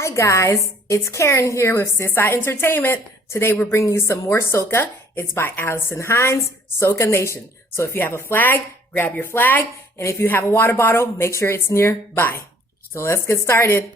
Hi guys, it's Karen here with Sisai Entertainment. Today we're bringing you some more soca. It's by Allison Hines, Soca Nation. So if you have a flag, grab your flag, and if you have a water bottle, make sure it's nearby. So let's get started.